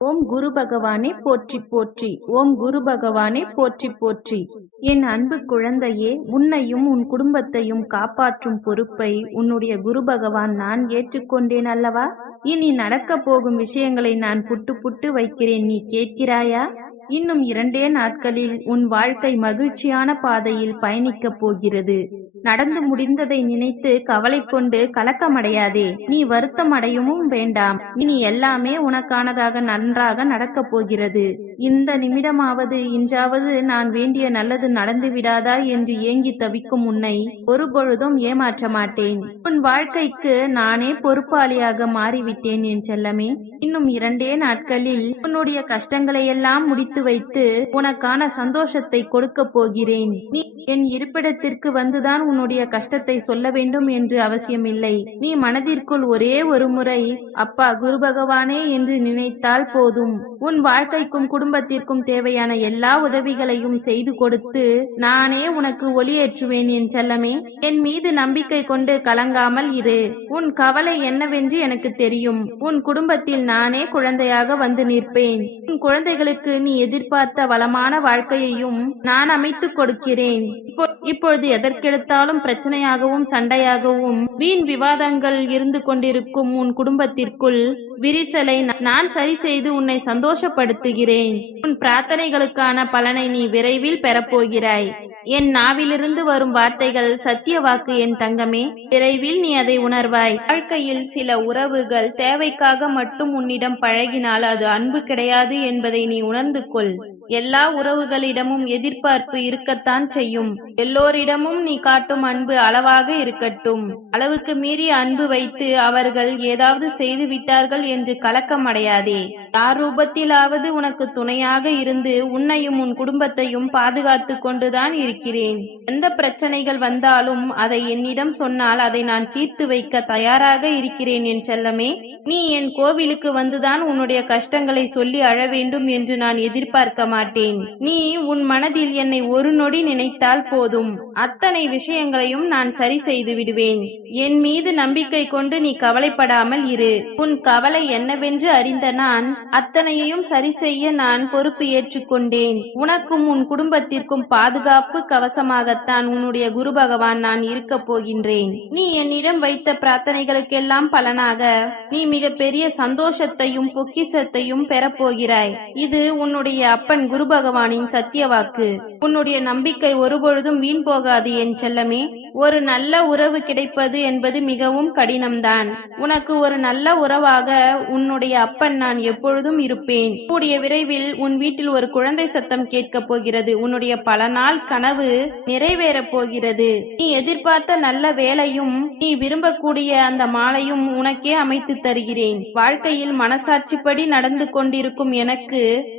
ஓம் குரு பகவானே போற்றி போற்றி. ஓம் குரு பகவானே போற்றி போற்றி. என் அன்பு குழந்தையே உன்னையும் உன் குடும்பத்தையும் காப்பாற்றும் பொறுப்பை உன்னுடைய குரு பகவான் நான் ஏற்றுக்கொண்டேன் அல்லவா? இனி நடக்கப் போகும் விஷயங்களை நான் புட்டு புட்டு வைக்கிறேன். நீ கேட்கிறாயா? இன்னும் இரண்டே நாட்களில் உன் வாழ்க்கை மகிழ்ச்சியான பாதையில் பயணிக்கப் போகிறது. நடந்து முடிந்ததை நினைத்து கவலை கொண்டு கலக்கமடையாதே. நீ வருத்தம் அடையவும் வேண்டாம். இனி எல்லாமே உனக்கானதாக நன்றாக நடக்கப் போகிறது. இந்த நிமிடமாவது இன்றாவது நான் வேண்டிய நல்லது நடந்து விடாதா என்று ஏங்கி தவிக்கும் உன்னை ஒரு பொழுதும் ஏமாற்ற மாட்டேன். உன் வாழ்க்கைக்கு நானே பொறுப்பாளியாக மாறிவிட்டேன் என் செல்லமே. இன்னும் இரண்டே நாட்களில் உன்னுடைய கஷ்டங்களை எல்லாம் முடித்து வைத்து உனக்கான சந்தோஷத்தை கொடுக்க போகிறேன். நீ என் இருப்பிடத்திற்கு வந்துதான் உன்னுடைய கஷ்டத்தை சொல்ல வேண்டும் என்று அவசியமில்லை. நீ மனதிற்குள் ஒரே ஒரு முறை அப்பா குரு பகவானே என்று நினைத்தால் போதும். உன் வாழ்க்கைக்கும் குடும்பத்திற்கும் தேவையான எல்லா உதவிகளையும் செய்து கொடுத்து நானே உனக்கு ஒளியேற்றுவேன் என் செல்லமே. என் மீது நம்பிக்கை கொண்டு கலங்காமல் இரு. உன் கவலை என்னவென்று எனக்கு தெரியும். உன் குடும்பத்தில் நானே குழந்தையாக வந்து நிற்பேன். உன் குழந்தைகளுக்கு நீ எதிர்பார்த்த வளமான வாழ்க்கையையும் நான் அமைத்துக் கொடுக்கிறேன். இப்போ- இப்பொழுது எதற்கெடுத்தாலும் பிரச்சனையாகவும் சண்டையாகவும் வீண் விவாதங்கள் இருந்து கொண்டிருக்கும் உன் குடும்பத்திற்குள் விரிசலை நான் சரி செய்து உன்னை சந்தோஷப்படுத்துகிறேன். உன் பிரார்த்தனைகளுக்கான பலனை நீ விரைவில் பெறப்போகிறாய். என் நாவிலிருந்து வரும் வார்த்தைகள் சத்திய வாக்கு என் தங்கமே. விரைவில் நீ அதை உணர்வாய். வாழ்க்கையில் சில உறவுகள் தேவைக்காக மட்டும் உன்னிடம் பழகினால் அது அன்பு கிடையாது என்பதை நீ உணர்ந்து கொள். எல்லா உறவுகளிடமும் எதிர்பார்ப்பு இருக்கத்தான் செய்யும். எல்லோரிடமும் நீ காட்டும் அன்பு அளவாக இருக்கட்டும். அளவுக்கு மீறி அன்பு வைத்து அவர்கள் ஏதாவது செய்து விட்டார்கள் என்று கலக்கம் அடையாதே யார் ரூபத்திலாவது உனக்கு துணையாக இருந்து உன்னையும் உன் குடும்பத்தையும் பாதுகாத்து கொண்டுதான் இருக்கிறேன். எந்த பிரச்சனைகள் வந்தாலும் அதை என்னிடம் சொன்னால் அதை நான் தீர்த்து வைக்க தயாராக இருக்கிறேன் என் செல்லமே. நீ என் கோவிலுக்கு வந்துதான் உன்னுடைய கஷ்டங்களை சொல்லி அழ வேண்டும் என்று நான் எதிர்பார்க்க மாட்டேன். நீ உன் மனதில் என்னை ஒரு நொடி நினைத்தால் போதும். அத்தனை விஷயங்களையும் நான் சரி செய்து விடுவேன். என் மீது நம்பிக்கை கொண்டு நீ கவலைப்படாமல் இரு. உன் கவலை என்னவென்று அறிந்த நான் அத்தனையையும் சரி செய்ய நான் பொறுப்பு ஏற்றுக்கொண்டேன். உனக்கும் உன் குடும்பத்திற்கும் பாதுகாப்பு கவசமாகத்தான் உன்னுடைய குரு பகவான் நான் இருக்கப் போகின்றேன். நீ என்னிடம் வைத்த பிரார்த்தனைகளுக்கெல்லாம் பலனாக நீ மிக பெரிய சந்தோஷத்தையும் பொக்கிஷத்தையும் பெறப்போகிறாய் இது உன்னுடைய அப்பன் குரு பகவானின் சத்திய வாக்கு உன்னுடைய நம்பிக்கை ஒருபொழுதும் வீண் போகாது என் செல்லமே. ஒரு நல்ல உறவு கிடைப்பது என்பது மிகவும் கடினம்தான். உனக்கு ஒரு நல்ல உறவாக உன்னுடைய அப்பன் நான் எப்பொழுதும் இருப்பேன். கூடிய விரைவில் உன் வீட்டில் ஒரு குழந்தை சத்தம் கேட்கப் போகிறது. உன்னுடைய பல நாள் கனவு நிறைவேறப் போகிறது. நீ எதிர்பார்த்த நல்ல வேலையும் நீ விரும்பக்கூடிய அந்த மாலையும் உனக்கே அமைத்து தருகிறேன். வாழ்க்கையில் மனசாட்சிப்படி நடந்து கொண்டிருக்கும் எனக்கு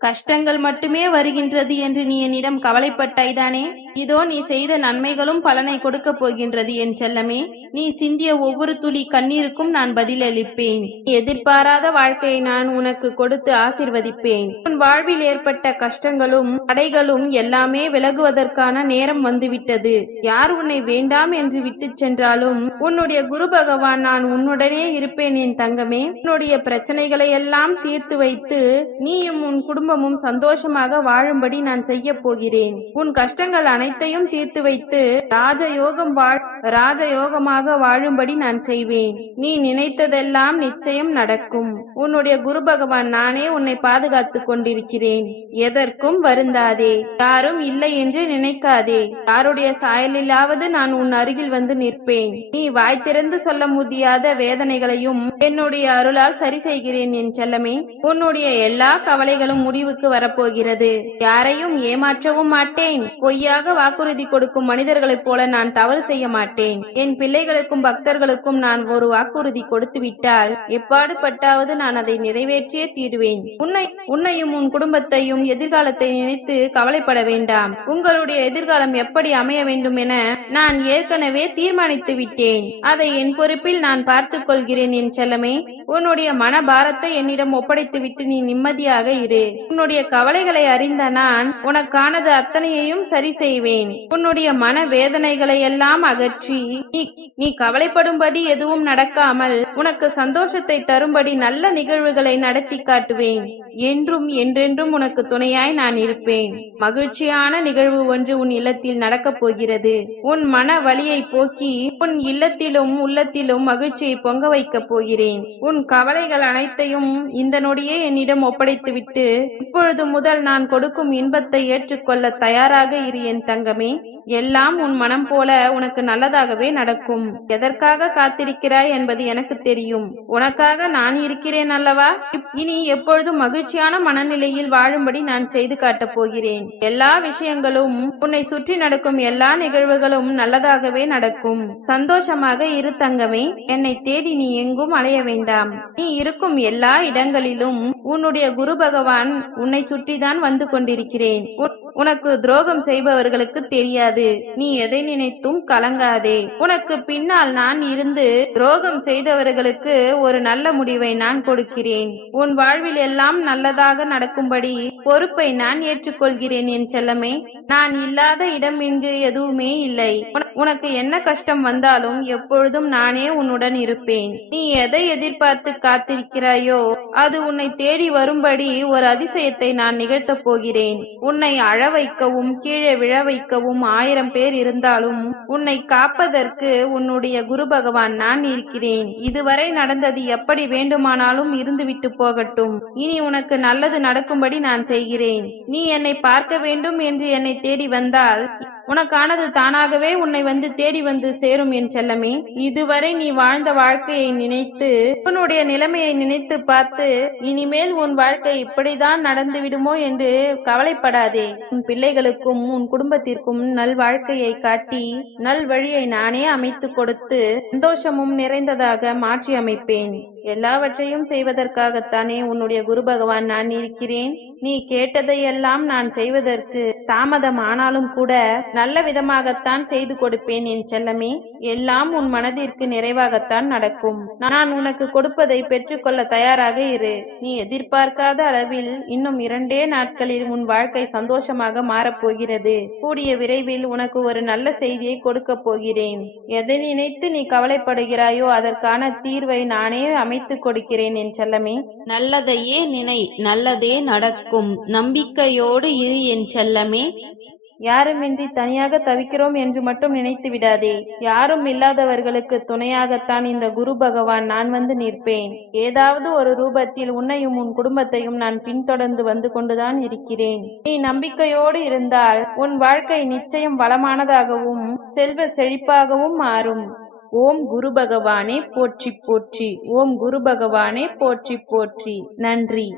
கஷ்டங்கள் மட்டுமே வருகின்றது என்று நீ என்னிடம் கவலைப்பட்டாய்தானே இதோ நீ செய்த நன்மைகளும் பலனை கொடுக்கப் போகின்றது என் செல்லமே. நீ சிந்திய ஒவ்வொரு துளி கண்ணீருக்கும் நான் பதிலளிப்பேன். எதிர்பாராத வாழ்க்கையை நான் உனக்கு கொடுத்து ஆசிர்வதிப்பேன். உன் வாழ்வில் ஏற்பட்ட கஷ்டங்களும் தடைகளும் எல்லாமே விலகுவதற்கான நேரம் வந்துவிட்டது. யார் உன்னை வேண்டாம் என்று விட்டுச் சென்றாலும் உன்னுடைய குரு பகவான் நான் உன்னுடனே இருப்பேன் என் தங்கமே. உன்னுடைய பிரச்சனைகளை எல்லாம் தீர்த்து வைத்து நீயும் உன் குடும்பமும் சந்தோஷமாக வாழும்படி நான் செய்ய போகிறேன். உன் கஷ்டங்கள் அனைத்தையும் தீர்த்து வைத்து ராஜயோகம் வாழ் ராஜயோகமாக வாழும்படி நான் செய்வேன். நீ நினைத்ததெல்லாம் நிச்சயம் நடக்கும். உன்னுடைய குரு பகவான் நானே உன்னை பாதுகாத்துக் கொண்டிருக்கிறேன். எதற்கும் வருந்தாதே. யாரும் இல்லை என்று நினைக்காதே. யாருடைய சாயலிலாவது நான் உன் அருகில் வந்து நிற்பேன். நீ வாய் திறந்து சொல்ல முடியாத வேதனைகளையும் என்னுடைய அருளால் சரி செய்கிறேன் என் செல்லமே. உன்னுடைய எல்லா கவலைகளும் முடிவுக்கு வரப்போகிறது. யாரையும் ஏமாற்றவும் மாட்டேன். பொய்யாக வாக்குறுதி கொடுக்கும் மனிதர்களைப் போல நான் தவறு செய்ய மாட்டேன். என் பிள்ளைகளுக்கும் பக்தர்களுக்கும் நான் ஒரு வாக்குறுதி கொடுத்து விட்டால் எப்பாடுபட்டாவது நான் அதை நிறைவேற்றியே தீருவேன். உன்னை உன்னையும் உன் குடும்பத்தையும் எதிர்காலத்தை நினைத்து கவலைப்பட வேண்டாம். உங்களுடைய எதிர்காலம் எப்படி அமைய வேண்டும் என நான் ஏற்கனவே தீர்மானித்து விட்டேன். அதை என் பொறுப்பில் நான் பார்த்துக் கொள்கிறேன் என் செல்லமே. உன்னுடைய மனபாரத்தை என்னிடம் ஒப்படைத்து விட்டு நீ நிம்மதியாக இரு. உன்னுடைய கவலைகளை அறிந்த நான் உனக்கானது அத்தனையையும் சரி செய்வேன். செய்வேன். உன்னுடைய மன வேதனைகளை எல்லாம் அகற்றி நீ கவலைப்படும்படி எதுவும் நடக்காமல் உனக்கு சந்தோஷத்தை தரும்படி நல்ல நிகழ்வுகளை நடத்தி காட்டுவேன். என்றும் என்றென்றும் உனக்கு துணையாய் நான் இருப்பேன். மகிழ்ச்சியான நிகழ்வு ஒன்று உன் இல்லத்தில் நடக்கப் போகிறது. உன் மன வலியை போக்கி உன் இல்லத்திலும் உள்ளத்திலும் மகிழ்ச்சியை பொங்க வைக்கப் போகிறேன். உன் கவலைகள் அனைத்தையும் இந்த நொடியே என்னிடம் ஒப்படைத்துவிட்டு இப்பொழுது முதல் நான் கொடுக்கும் இன்பத்தை ஏற்றுக்கொள்ள தயாராக இரு என் தங்கமே எல்லாம் உன் மனம் போல உனக்கு நல்லதாகவே நடக்கும். எதற்காக காத்திருக்கிறாய் என்பது எனக்கு தெரியும். உனக்காக நான் இருக்கிறேன் அல்லவா? இனி எப்பொழுதும் மகிழ்ச்சியான மனநிலையில் வாழும்படி நான் செய்து காட்டப் போகிறேன். எல்லா விஷயங்களும் உன்னை சுற்றி நடக்கும் எல்லா நிகழ்வுகளும் நல்லதாகவே நடக்கும். சந்தோஷமாக இரு தங்கமே என்னை தேடி நீ எங்கும் அலைய வேண்டாம். நீ இருக்கும் எல்லா இடங்களிலும் உன்னுடைய குரு பகவான் உன்னை சுற்றிதான் வந்து கொண்டிருக்கிறேன். உனக்கு துரோகம் செய்பவர்களுக்கு தெரியாது. நீ எதை நினைத்தும் கலங்காதே. உனக்கு பின்னால் நான் இருந்து துரோகம் செய்தவர்களுக்கு ஒரு நல்ல முடிவை நான் கொடுக்கிறேன். உன் வாழ்வில் எல்லாம் நல்லதாக நடக்கும்படி பொறுப்பை நான் ஏற்றுக்கொள்கிறேன் என் செல்லமே. நான் இல்லாத இடம் இங்கு எதுவுமே இல்லை. உனக்கு என்ன கஷ்டம் வந்தாலும் எப்பொழுதும் நானே உன்னுடன் இருப்பேன். நீ எதை எதிர்பார்த்து காத்திருக்கிறாயோ அது உன்னை தேடி வரும்படி ஒரு அதிசயத்தை நான் நிகழ்த்தப் போகிறேன். உன்னை அழ வைக்கவும் கீழே விழ வைக்கவும் ஆயிரம் பேர் இருந்தாலும் உன்னை காப்பதற்கு உன்னுடைய குரு பகவான் நான் இருக்கிறேன். இதுவரை நடந்தது எப்படி வேண்டுமானாலும் இருந்துவிட்டு போகட்டும். இனி உனக்கு நல்லது நடக்கும்படி நான் செய்கிறேன். நீ என்னை பார்க்க வேண்டும் என்று என்னை தேடி வந்தால் உனக்கானது தானாகவே உன்னை வந்து தேடி வந்து சேரும் என் செல்லமே. இதுவரை நீ வாழ்ந்த வாழ்க்கையை நினைத்து உன்னுடைய நிலைமையை நினைத்து பார்த்து இனிமேல் உன் வாழ்க்கை இப்படிதான் நடந்து விடுமோ என்று கவலைப்படாதே. உன் பிள்ளைகளுக்கும் உன் குடும்பத்திற்கும் நல் வாழ்க்கையை காட்டி நல் வழியை நானே அமைத்து கொடுத்து சந்தோஷமும் நிறைந்ததாக மாற்றி அமைப்பேன். எல்லாவற்றையும் செய்வதற்காகத்தானே உன்னுடைய குரு பகவான் நான் இருக்கிறேன். நீ கேட்டதையெல்லாம் நான் செய்வதற்கு தாமதம் ஆனாலும் கூட நல்ல விதமாகத்தான் செய்து கொடுப்பேன் என் செல்லமே. எல்லாம் உன் மனதிற்கு நிறைவாகத்தான் நடக்கும். நான் உனக்கு கொடுப்பதை பெற்றுக்கொள்ள தயாராக இரு. நீ எதிர்பார்க்காத அளவில் இன்னும் இரண்டே நாட்களில் உன் வாழ்க்கை சந்தோஷமாக மாறப்போகிறது. கூடிய விரைவில் உனக்கு ஒரு நல்ல செய்தியை கொடுக்கப் போகிறேன். எதை நினைத்து நீ கவலைப்படுகிறாயோ அதற்கான தீர்வை நானே அமைத்துக் கொடுக்கிறேன் என் செல்லமே. நல்லதையே நினை நல்லதே நடக்கும். நம்பிக்கையோடு இரு என் செல்லமே. யாருமின்றி தனியாக தவிக்கிறோம் என்று மட்டும் நினைத்து விடாதே. யாரும் இல்லாதவர்களுக்கு துணையாகத்தான் இந்த குரு பகவான் நான் வந்து நிற்பேன். ஏதாவது ஒரு ரூபத்தில் உன்னையும் உன் குடும்பத்தையும் நான் பின்தொடர்ந்து வந்து கொண்டுதான் இருக்கிறேன். நீ நம்பிக்கையோடு இருந்தால் உன் வாழ்க்கை நிச்சயம் வளமானதாகவும் செல்வ செழிப்பாகவும் மாறும். ஓம் குரு பகவானே போற்றி போற்றி. ஓம் குரு பகவானே போற்றி போற்றி. நன்றி.